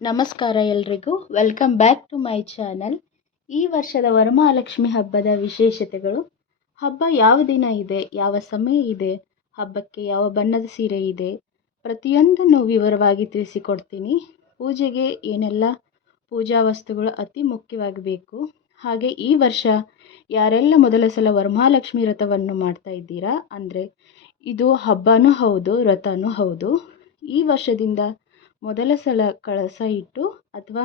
ನಮಸ್ಕಾರ ಎಲ್ರಿಗೂ. Welcome back to my channel. ಈ ವರ್ಷದ ವರಮಹಾಲಕ್ಷ್ಮಿ ಹಬ್ಬದ ವಿಶೇಷತೆಗಳು, ಹಬ್ಬ ಯಾವ ದಿನ ಇದೆ, ಯಾವ ಸಮಯ ಇದೆ, ಹಬ್ಬಕ್ಕೆ ಯಾವ ಬಣ್ಣದ ಸೀರೆ ಇದೆ, ಪ್ರತಿಯೊಂದನ್ನು ವಿವರವಾಗಿ ತಿಳಿಸಿಕೊಡ್ತೀನಿ. ಪೂಜೆಗೆ ಏನೆಲ್ಲ ಪೂಜಾ ವಸ್ತುಗಳು ಅತಿ ಮುಖ್ಯವಾಗಿ ಬೇಕು, ಹಾಗೆ ಈ ವರ್ಷ ಯಾರೆಲ್ಲ ಮೊದಲ ಸಲ ವರಮಹಾಲಕ್ಷ್ಮಿ ವ್ರತವನ್ನು ಮಾಡ್ತಾ ಇದ್ದೀರಾ, ಅಂದರೆ ಇದು ಹಬ್ಬನೂ ಹೌದು ವ್ರತನೂ ಹೌದು. ಈ ವರ್ಷದಿಂದ ಮೊದಲ ಸಲ ಕಳಸ ಇಟ್ಟು ಅಥವಾ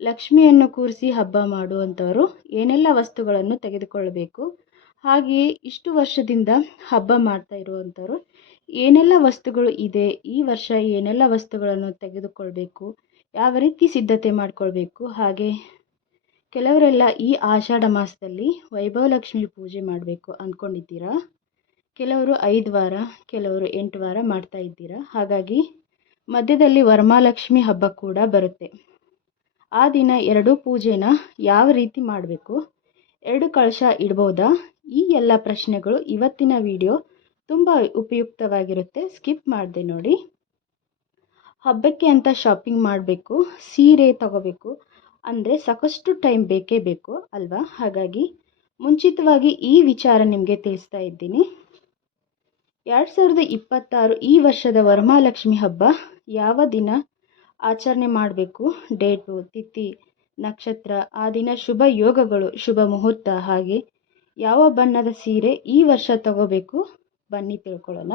ಲಕ್ಷ್ಮಿಯನ್ನು ಕೂರಿಸಿ ಹಬ್ಬ ಮಾಡುವಂಥವರು ಏನೆಲ್ಲ ವಸ್ತುಗಳನ್ನು ತೆಗೆದುಕೊಳ್ಳಬೇಕು, ಹಾಗೆಯೇ ಇಷ್ಟು ವರ್ಷದಿಂದ ಹಬ್ಬ ಮಾಡ್ತಾ ಇರುವಂಥವರು ಏನೆಲ್ಲ ವಸ್ತುಗಳು ಇದೆ, ಈ ವರ್ಷ ಏನೆಲ್ಲ ವಸ್ತುಗಳನ್ನು ತೆಗೆದುಕೊಳ್ಬೇಕು, ಯಾವ ರೀತಿ ಸಿದ್ಧತೆ ಮಾಡಿಕೊಳ್ಬೇಕು. ಹಾಗೆ ಕೆಲವರೆಲ್ಲ ಈ ಆಷಾಢ ಮಾಸದಲ್ಲಿ ವೈಭವಲಕ್ಷ್ಮಿ ಪೂಜೆ ಮಾಡಬೇಕು ಅಂದ್ಕೊಂಡಿದ್ದೀರಾ. ಕೆಲವರು 5 ವಾರ, ಕೆಲವರು 8 ವಾರ ಮಾಡ್ತಾ ಇದ್ದೀರಾ. ಹಾಗಾಗಿ ಮಧ್ಯದಲ್ಲಿ ವರಮಹಾಲಕ್ಷ್ಮಿ ಹಬ್ಬ ಕೂಡ ಬರುತ್ತೆ. ಆ ದಿನ 2 ಪೂಜೆನ ಯಾವ ರೀತಿ ಮಾಡಬೇಕು, 2 ಕಳಶ ಇಡ್ಬೋದಾ, ಈ ಎಲ್ಲ ಪ್ರಶ್ನೆಗಳು ಇವತ್ತಿನ ವಿಡಿಯೋ ತುಂಬ ಉಪಯುಕ್ತವಾಗಿರುತ್ತೆ. ಸ್ಕಿಪ್ ಮಾಡದೆ ನೋಡಿ. ಹಬ್ಬಕ್ಕೆ ಅಂತ ಶಾಪಿಂಗ್ ಮಾಡಬೇಕು, ಸೀರೆ ತಗೋಬೇಕು ಅಂದರೆ ಸಾಕಷ್ಟು ಟೈಮ್ ಬೇಕೇ ಬೇಕು ಅಲ್ವಾ. ಹಾಗಾಗಿ ಮುಂಚಿತವಾಗಿ ಈ ವಿಚಾರ ನಿಮಗೆ ತಿಳಿಸ್ತಾ ಇದ್ದೀನಿ. 2026 ಈ ವರ್ಷದ ವರಮಹಾಲಕ್ಷ್ಮಿ ಹಬ್ಬ ಯಾವ ದಿನ ಆಚರಣೆ ಮಾಡಬೇಕು, ಡೇಟು, ತಿಥಿ, ನಕ್ಷತ್ರ, ಆ ದಿನ ಶುಭ ಯೋಗಗಳು, ಶುಭ ಮುಹೂರ್ತ, ಹಾಗೆ ಯಾವ ಬಣ್ಣದ ಸೀರೆ ಈ ವರ್ಷ ತಗೋಬೇಕು, ಬನ್ನಿ ತಿಳ್ಕೊಳ್ಳೋಣ.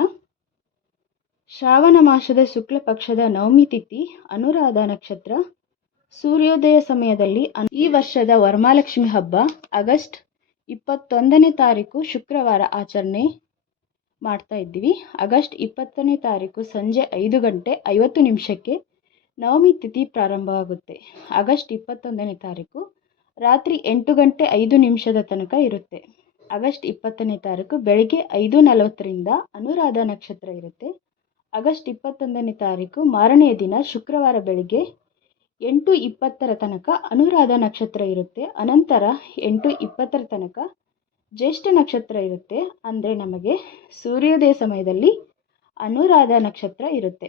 ಶ್ರಾವಣ ಮಾಸದ ಶುಕ್ಲ ಪಕ್ಷದ ನವಮಿ ತಿಥಿ, ಅನುರಾಧ ನಕ್ಷತ್ರ, ಸೂರ್ಯೋದಯ ಸಮಯದಲ್ಲಿ ಈ ವರ್ಷದ ವರಮಹಾಲಕ್ಷ್ಮಿ ಹಬ್ಬ ಆಗಸ್ಟ್ 21ನೇ ತಾರೀಕು ಶುಕ್ರವಾರ ಆಚರಣೆ ಮಾಡ್ತಾ ಇದ್ದೀವಿ. ಆಗಸ್ಟ್ 20ನೇ ತಾರೀಕು ಸಂಜೆ 5:50 ನವಮಿ ತಿಥಿ ಪ್ರಾರಂಭವಾಗುತ್ತೆ. ಆಗಸ್ಟ್ 21ನೇ ತಾರೀಕು ರಾತ್ರಿ 8:05 ತನಕ ಇರುತ್ತೆ. ಆಗಸ್ಟ್ 20ನೇ ತಾರೀಕು ಬೆಳಗ್ಗೆ 5:40 ಅನುರಾಧ ನಕ್ಷತ್ರ ಇರುತ್ತೆ. ಆಗಸ್ಟ್ 21ನೇ ತಾರೀಕು ಮಾರನೆಯ ದಿನ ಶುಕ್ರವಾರ ಬೆಳಗ್ಗೆ 8:20 ತನಕ ಅನುರಾಧ ನಕ್ಷತ್ರ ಇರುತ್ತೆ. ಅನಂತರ 8:20 ತನಕ ಜ್ಯೇಷ್ಠ ನಕ್ಷತ್ರ ಇರುತ್ತೆ. ಅಂದರೆ ನಮಗೆ ಸೂರ್ಯೋದಯ ಸಮಯದಲ್ಲಿ ಅನುರಾಧ ನಕ್ಷತ್ರ ಇರುತ್ತೆ.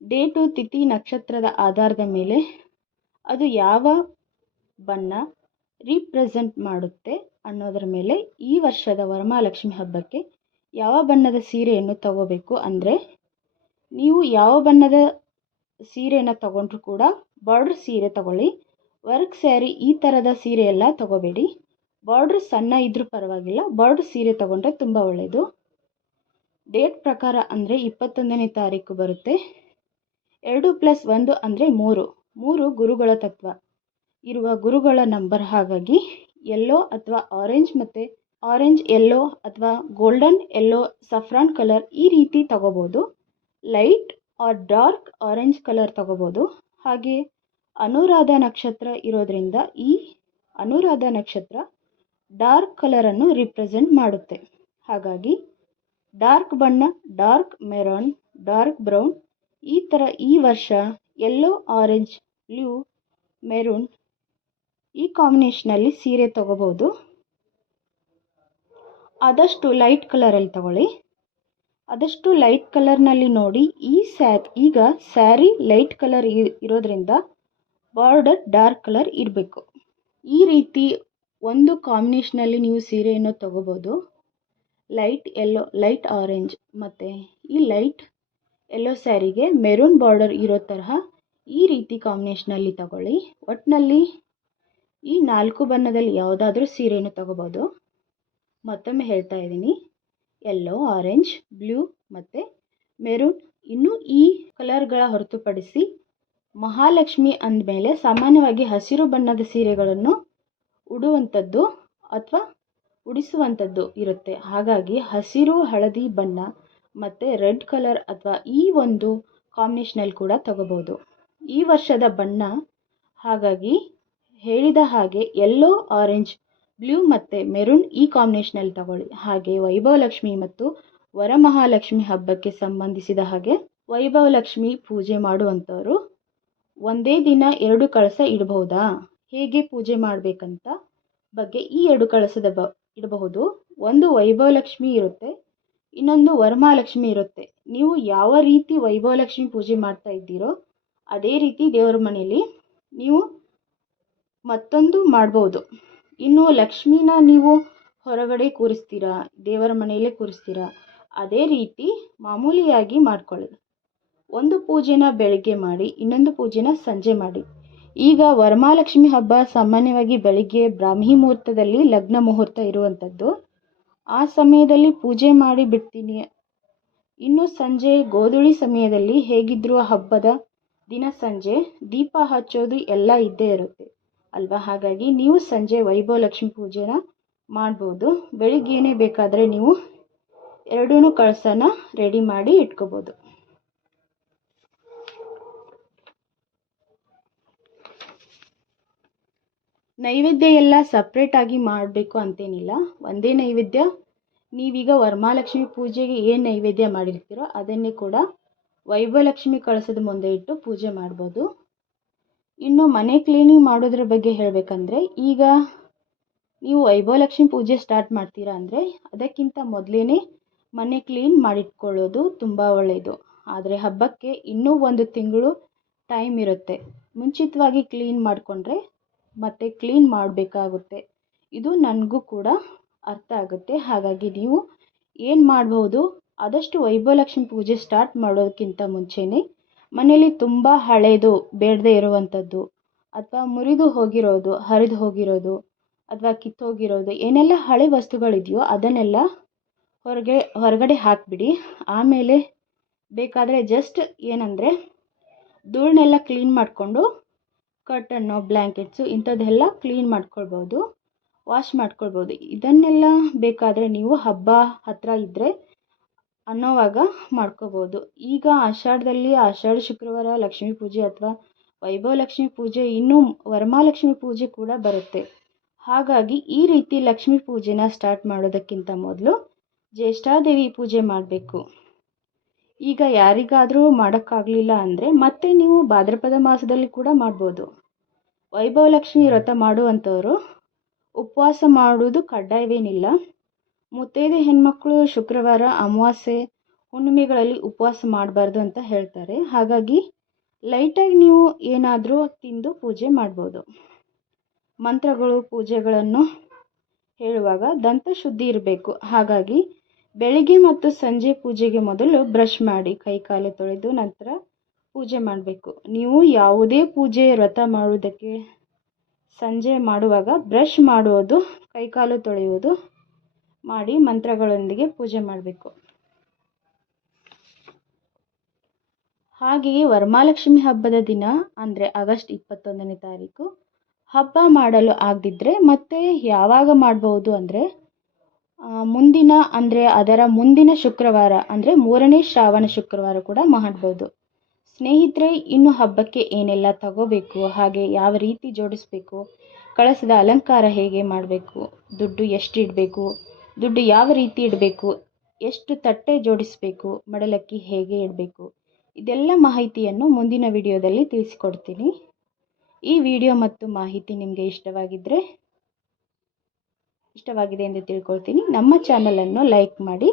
ಡೇಟು, ತಿಥಿ, ನಕ್ಷತ್ರದ ಆಧಾರದ ಮೇಲೆ ಅದು ಯಾವ ಬಣ್ಣ ರಿಪ್ರೆಸೆಂಟ್ ಮಾಡುತ್ತೆ ಅನ್ನೋದರ ಮೇಲೆ ಈ ವರ್ಷದ ವರಮಹಾಲಕ್ಷ್ಮಿ ಹಬ್ಬಕ್ಕೆ ಯಾವ ಬಣ್ಣದ ಸೀರೆಯನ್ನು ತಗೋಬೇಕು. ಅಂದರೆ ನೀವು ಯಾವ ಬಣ್ಣದ ಸೀರೆಯನ್ನು ತಗೊಂಡ್ರೂ ಕೂಡ ಬಾರ್ಡರ್ ಸೀರೆ ತಗೊಳ್ಳಿ. ವರ್ಕ್ ಸ್ಯಾರಿ ಈ ಥರದ ಸೀರೆ ಎಲ್ಲ ತಗೋಬೇಡಿ. ಬಾರ್ಡ್ರ್ ಸಣ್ಣ ಇದ್ರೂ ಪರವಾಗಿಲ್ಲ, ಬಾರ್ಡ್ರ್ ಸೀರೆ ತಗೊಂಡ್ರೆ ತುಂಬ ಒಳ್ಳೆಯದು. ಡೇಟ್ ಪ್ರಕಾರ ಅಂದರೆ 21ನೇ ತಾರೀಕು ಬರುತ್ತೆ. 2+1 ಅಂದರೆ 3 ಗುರುಗಳ ತತ್ವ ಇರುವ ಗುರುಗಳ ನಂಬರ್. ಹಾಗಾಗಿ ಯೆಲ್ಲೋ ಅಥವಾ ಆರೆಂಜ್ ಮತ್ತು ಆರೆಂಜ್ ಯೆಲ್ಲೋ ಅಥವಾ ಗೋಲ್ಡನ್ ಯೆಲ್ಲೋ, ಸಫ್ರಾನ್ ಕಲರ್ ಈ ರೀತಿ ತಗೋಬೋದು. Light or dark orange colour ತಗೋಬೋದು. ಹಾಗೆ ಅನುರಾಧ ನಕ್ಷತ್ರ ಇರೋದ್ರಿಂದ ಈ ಅನುರಾಧ ನಕ್ಷತ್ರ ಡಾರ್ಕ್ ಕಲರನ್ನು ರಿಪ್ರೆಸೆಂಟ್ ಮಾಡುತ್ತೆ. ಹಾಗಾಗಿ ಡಾರ್ಕ್ ಬಣ್ಣ, ಡಾರ್ಕ್ ಮೆರೂನ್, ಡಾರ್ಕ್ ಬ್ರೌನ್ ಈ ಥರ ಈ ವರ್ಷ ಯೆಲ್ಲೋ, ಆರೆಂಜ್, ಬ್ಲೂ, ಮೆರೂನ್ ಈ ಕಾಂಬಿನೇಷನಲ್ಲಿ ಸೀರೆ ತಗೋಬೋದು. ಆದಷ್ಟು ಲೈಟ್ ಕಲರಲ್ಲಿ ತಗೊಳ್ಳಿ. ಆದಷ್ಟು ಲೈಟ್ ಕಲರ್ನಲ್ಲಿ ನೋಡಿ. ಈಗ ಸ್ಯಾರಿ ಲೈಟ್ ಕಲರ್ ಇರೋದ್ರಿಂದ ಬಾರ್ಡರ್ ಡಾರ್ಕ್ ಕಲರ್ ಇರಬೇಕು. ಈ ರೀತಿ ಒಂದು ಕಾಂಬಿನೇಷನಲ್ಲಿ ನೀವು ಸೀರೆಯನ್ನು ತಗೋಬೋದು. ಲೈಟ್ ಯೆಲ್ಲೋ, ಲೈಟ್ ಆರೆಂಜ್ ಮತ್ತು ಈ ಲೈಟ್ ಯೆಲ್ಲೋ ಸ್ಯಾರಿಗೆ ಮೆರೂನ್ ಬಾರ್ಡರ್ ಇರೋ ತರಹ ಈ ರೀತಿ ಕಾಂಬಿನೇಷನಲ್ಲಿ ತಗೊಳ್ಳಿ. ಒಟ್ಟಿನಲ್ಲಿ ಈ 4 ಬಣ್ಣದಲ್ಲಿ ಯಾವುದಾದ್ರೂ ಸೀರೆಯನ್ನು ತಗೋಬೋದು. ಮತ್ತೊಮ್ಮೆ ಹೇಳ್ತಾ ಇದ್ದೀನಿ, ಯೆಲ್ಲೋ, ಆರೆಂಜ್, ಬ್ಲೂ ಮತ್ತು ಮೆರೂನ್. ಇನ್ನು ಈ ಕಲರ್ಗಳ ಹೊರತುಪಡಿಸಿ ಮಹಾಲಕ್ಷ್ಮಿ ಅಂದಮೇಲೆ ಸಾಮಾನ್ಯವಾಗಿ ಹಸಿರು ಬಣ್ಣದ ಸೀರೆಗಳನ್ನು ಉಡುವಂಥದ್ದು ಅಥವಾ ಉಡಿಸುವಂಥದ್ದು ಇರುತ್ತೆ. ಹಾಗಾಗಿ ಹಸಿರು, ಹಳದಿ ಬಣ್ಣ ಮತ್ತು ರೆಡ್ ಕಲರ್ ಅಥವಾ ಈ ಒಂದು ಕಾಂಬಿನೇಷನಲ್ಲಿ ಕೂಡ ತಗೋಬೋದು ಈ ವರ್ಷದ ಬಣ್ಣ. ಹಾಗಾಗಿ ಹೇಳಿದ ಹಾಗೆ ಯೆಲ್ಲೋ, ಆರೆಂಜ್, ಬ್ಲೂ ಮತ್ತು ಮೆರೂನ್ ಈ ಕಾಂಬಿನೇಷನಲ್ಲಿ ತಗೊಳ್ಳಿ. ಹಾಗೆ ವೈಭವಲಕ್ಷ್ಮಿ ಮತ್ತು ವರಮಹಾಲಕ್ಷ್ಮಿ ಹಬ್ಬಕ್ಕೆ ಸಂಬಂಧಿಸಿದ ಹಾಗೆ ವೈಭವಲಕ್ಷ್ಮಿ ಪೂಜೆ ಮಾಡುವಂಥವರು ಒಂದೇ ದಿನ 2 ಕಳಸ ಇಡಬಹುದಾ, ಹೇಗೆ ಪೂಜೆ ಮಾಡಬೇಕಂತ ಬಗ್ಗೆ ಈ 2 ಕಳಸದ ಇಡಬಹುದು. ಒಂದು ವೈಭವಲಕ್ಷ್ಮಿ ಇರುತ್ತೆ, ಇನ್ನೊಂದು ವರಮಹಾಲಕ್ಷ್ಮಿ ಇರುತ್ತೆ. ನೀವು ಯಾವ ರೀತಿ ವೈಭವಲಕ್ಷ್ಮಿ ಪೂಜೆ ಮಾಡ್ತಾ ಇದ್ದೀರೋ ಅದೇ ರೀತಿ ದೇವರ ಮನೆಯಲ್ಲಿ ನೀವು ಮತ್ತೊಂದು ಮಾಡ್ಬೋದು. ಇನ್ನು ಲಕ್ಷ್ಮಿನ ನೀವು ಹೊರಗಡೆ ಕೂರಿಸ್ತೀರಾ, ದೇವರ ಮನೆಯಲ್ಲೇ ಕೂರಿಸ್ತೀರಾ, ಅದೇ ರೀತಿ ಮಾಮೂಲಿಯಾಗಿ ಮಾಡ್ಕೊಳ್ಳಿ. ಒಂದು ಪೂಜೆನ ಬೆಳಗ್ಗೆ ಮಾಡಿ, ಇನ್ನೊಂದು ಪೂಜೆನ ಸಂಜೆ ಮಾಡಿ. ಈಗ ವರಮಹಾಲಕ್ಷ್ಮಿ ಹಬ್ಬ ಸಾಮಾನ್ಯವಾಗಿ ಬೆಳಿಗ್ಗೆ ಬ್ರಾಹ್ಮಿ ಮುಹೂರ್ತದಲ್ಲಿ ಲಗ್ನ ಮುಹೂರ್ತ ಇರುವಂಥದ್ದು. ಆ ಸಮಯದಲ್ಲಿ ಪೂಜೆ ಮಾಡಿ ಬಿಡ್ತೀನಿ. ಇನ್ನು ಸಂಜೆ ಗೋಧೂಳಿ ಸಮಯದಲ್ಲಿ ಹೇಗಿದ್ರೂ ಹಬ್ಬದ ದಿನ ಸಂಜೆ ದೀಪ ಹಚ್ಚೋದು ಎಲ್ಲ ಇದ್ದೇ ಇರುತ್ತೆ ಅಲ್ವಾ. ಹಾಗಾಗಿ ನೀವು ಸಂಜೆ ವೈಭವ ಲಕ್ಷ್ಮಿ ಪೂಜೆನ ಮಾಡ್ಬೋದು. ಬೆಳಿಗ್ಗೆನೇ ಬೇಕಾದರೆ ನೀವು ಎರಡೂ ಕಳಸನ ರೆಡಿ ಮಾಡಿ ಇಟ್ಕೋಬೋದು. ನೈವೇದ್ಯ ಎಲ್ಲ ಸಪ್ರೇಟಾಗಿ ಮಾಡಬೇಕು ಅಂತೇನಿಲ್ಲ. ಒಂದೇ ನೈವೇದ್ಯ. ನೀವೀಗ ವರಮಹಾಲಕ್ಷ್ಮಿ ಪೂಜೆಗೆ ಏನು ನೈವೇದ್ಯ ಮಾಡಿರ್ತೀರೋ ಅದನ್ನೇ ಕೂಡ ವೈಭವಲಕ್ಷ್ಮಿ ಕಳಸದ ಮುಂದೆ ಇಟ್ಟು ಪೂಜೆ ಮಾಡ್ಬೋದು. ಇನ್ನು ಮನೆ ಕ್ಲೀನಿಂಗ್ ಮಾಡೋದ್ರ ಬಗ್ಗೆ ಹೇಳಬೇಕಂದ್ರೆ, ಈಗ ನೀವು ವೈಭವಲಕ್ಷ್ಮಿ ಪೂಜೆ ಸ್ಟಾರ್ಟ್ ಮಾಡ್ತೀರಾ ಅಂದರೆ ಅದಕ್ಕಿಂತ ಮೊದಲೇ ಮನೆ ಕ್ಲೀನ್ ಮಾಡಿಟ್ಕೊಳ್ಳೋದು ತುಂಬ ಒಳ್ಳೆಯದು. ಆದರೆ ಹಬ್ಬಕ್ಕೆ ಇನ್ನೂ 1 ತಿಂಗಳು ಟೈಮ್ ಇರುತ್ತೆ. ಮುಂಚಿತವಾಗಿ ಕ್ಲೀನ್ ಮಾಡಿಕೊಂಡ್ರೆ ಮತ್ತೆ ಕ್ಲೀನ್ ಮಾಡಬೇಕಾಗುತ್ತೆ. ಇದು ನನಗೂ ಕೂಡ ಅರ್ಥ ಆಗುತ್ತೆ. ಹಾಗಾಗಿ ನೀವು ಏನು ಮಾಡಬಹುದು, ಆದಷ್ಟು ವೈಭವಲಕ್ಷ್ಮಿ ಪೂಜೆ ಸ್ಟಾರ್ಟ್ ಮಾಡೋದಕ್ಕಿಂತ ಮುಂಚೆನೇ ಮನೆಯಲ್ಲಿ ತುಂಬ ಹಳೇದು ಬೇಡದೇ ಇರುವಂಥದ್ದು ಅಥವಾ ಮುರಿದು ಹೋಗಿರೋದು, ಹರಿದು ಹೋಗಿರೋದು ಅಥವಾ ಕಿತ್ತೋಗಿರೋದು ಏನೆಲ್ಲ ಹಳೆ ವಸ್ತುಗಳಿದೆಯೋ ಅದನ್ನೆಲ್ಲ ಹೊರಗಡೆ ಹಾಕಿಬಿಡಿ. ಆಮೇಲೆ ಬೇಕಾದರೆ ಜಸ್ಟ್ ಏನಂದರೆ ಧೂಳನ್ನೆಲ್ಲ ಕ್ಲೀನ್ ಮಾಡಿಕೊಂಡು ಕರ್ಟನ್ನು, ಬ್ಲ್ಯಾಂಕೆಟ್ಸು ಇಂಥದ್ದೆಲ್ಲ ಕ್ಲೀನ್ ಮಾಡ್ಕೊಳ್ಬೋದು, ವಾಶ್ ಮಾಡ್ಕೊಳ್ಬೋದು. ಇದನ್ನೆಲ್ಲ ಬೇಕಾದರೆ ನೀವು ಹಬ್ಬ ಹತ್ತಿರ ಇದ್ದರೆ ಅನ್ನೋವಾಗ ಮಾಡ್ಕೋಬೋದು. ಈಗ ಆಷಾಢದಲ್ಲಿ ಆಷಾಢ ಶುಕ್ರವಾರ ಲಕ್ಷ್ಮೀ ಪೂಜೆ ಅಥವಾ ವೈಭವಲಕ್ಷ್ಮಿ ಪೂಜೆ, ಇನ್ನೂ ವರಮಹಾಲಕ್ಷ್ಮಿ ಪೂಜೆ ಕೂಡ ಬರುತ್ತೆ. ಹಾಗಾಗಿ ಈ ರೀತಿ ಲಕ್ಷ್ಮೀ ಪೂಜೆನ ಸ್ಟಾರ್ಟ್ ಮಾಡೋದಕ್ಕಿಂತ ಮೊದಲು ಜ್ಯೇಷ್ಠಾದೇವಿ ಪೂಜೆ ಮಾಡಬೇಕು. ಈಗ ಯಾರಿಗಾದರೂ ಮಾಡೋಕ್ಕಾಗಲಿಲ್ಲ ಅಂದರೆ ಮತ್ತೆ ನೀವು ಭಾದ್ರಪದ ಮಾಸದಲ್ಲಿ ಕೂಡ ಮಾಡ್ಬೋದು. ವೈಭವಲಕ್ಷ್ಮಿ ವ್ರತ ಮಾಡುವಂಥವರು ಉಪವಾಸ ಮಾಡುವುದು ಕಡ್ಡಾಯವೇನಿಲ್ಲ. ಮುತ್ತೈದೆ ಹೆಣ್ಮಕ್ಳು ಶುಕ್ರವಾರ, ಅಮಾವಾಸ್ಯೆ, ಹುಣ್ಣಿಮೆಗಳಲ್ಲಿ ಉಪವಾಸ ಮಾಡಬಾರ್ದು ಅಂತ ಹೇಳ್ತಾರೆ. ಹಾಗಾಗಿ ಲೈಟಾಗಿ ನೀವು ಏನಾದರೂ ತಿಂದು ಪೂಜೆ ಮಾಡ್ಬೋದು. ಮಂತ್ರಗಳು, ಪೂಜೆಗಳನ್ನು ಹೇಳುವಾಗ ದಂತಶುದ್ಧಿ ಇರಬೇಕು. ಹಾಗಾಗಿ ಬೆಳಿಗ್ಗೆ ಮತ್ತು ಸಂಜೆ ಪೂಜೆಗೆ ಮೊದಲು ಬ್ರಷ್ ಮಾಡಿ ಕೈಕಾಲು ತೊಳೆದು ನಂತರ ಪೂಜೆ ಮಾಡಬೇಕು. ನೀವು ಯಾವುದೇ ಪೂಜೆ ವ್ರತ ಮಾಡುವುದಕ್ಕೆ ಸಂಜೆ ಮಾಡುವಾಗ ಬ್ರಷ್ ಮಾಡುವುದು, ಕೈಕಾಲು ತೊಳೆಯುವುದು ಮಾಡಿ ಮಂತ್ರಗಳೊಂದಿಗೆ ಪೂಜೆ ಮಾಡಬೇಕು. ಹಾಗೆಯೇ ವರಮಹಾಲಕ್ಷ್ಮಿ ಹಬ್ಬದ ದಿನ ಅಂದರೆ ಆಗಸ್ಟ್ 21ನೇ ತಾರೀಕು ಹಬ್ಬ ಮಾಡಲು ಆಗದಿದ್ದರೆ ಮತ್ತೆ ಯಾವಾಗ ಮಾಡಬಹುದು ಅಂದರೆ ಮುಂದಿನ ಅಂದರೆ ಅದರ ಮುಂದಿನ ಶುಕ್ರವಾರ ಅಂದರೆ 3ನೇ ಶ್ರಾವಣ ಶುಕ್ರವಾರ ಕೂಡ ಮಾಡ್ಬೋದು. ಸ್ನೇಹಿತರೆ, ಇನ್ನು ಹಬ್ಬಕ್ಕೆ ಏನೆಲ್ಲ ತಗೋಬೇಕು, ಹಾಗೆ ಯಾವ ರೀತಿ ಜೋಡಿಸಬೇಕು, ಕಳಸದ ಅಲಂಕಾರ ಹೇಗೆ ಮಾಡಬೇಕು, ದುಡ್ಡು ಎಷ್ಟು ಇಡಬೇಕು, ದುಡ್ಡು ಯಾವ ರೀತಿ ಇಡಬೇಕು, ಎಷ್ಟು ತಟ್ಟೆ ಜೋಡಿಸಬೇಕು, ಮಡಲಕ್ಕಿ ಹೇಗೆ ಇಡಬೇಕು, ಇದೆಲ್ಲ ಮಾಹಿತಿಯನ್ನು ಮುಂದಿನ ವಿಡಿಯೋದಲ್ಲಿ ತಿಳಿಸಿಕೊಡ್ತೀನಿ. ಈ ವಿಡಿಯೋ ಮತ್ತು ಮಾಹಿತಿ ನಿಮಗೆ ಇಷ್ಟವಾಗಿದೆ ಎಂದು ತಿಳ್ಕೊಳ್ತೀನಿ. ನಮ್ಮ ಚಾನಲನ್ನು ಲೈಕ್ ಮಾಡಿ,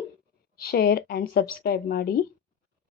ಶೇರ್ ಆ್ಯಂಡ್ ಸಬ್ಸ್ಕ್ರೈಬ್ ಮಾಡಿ.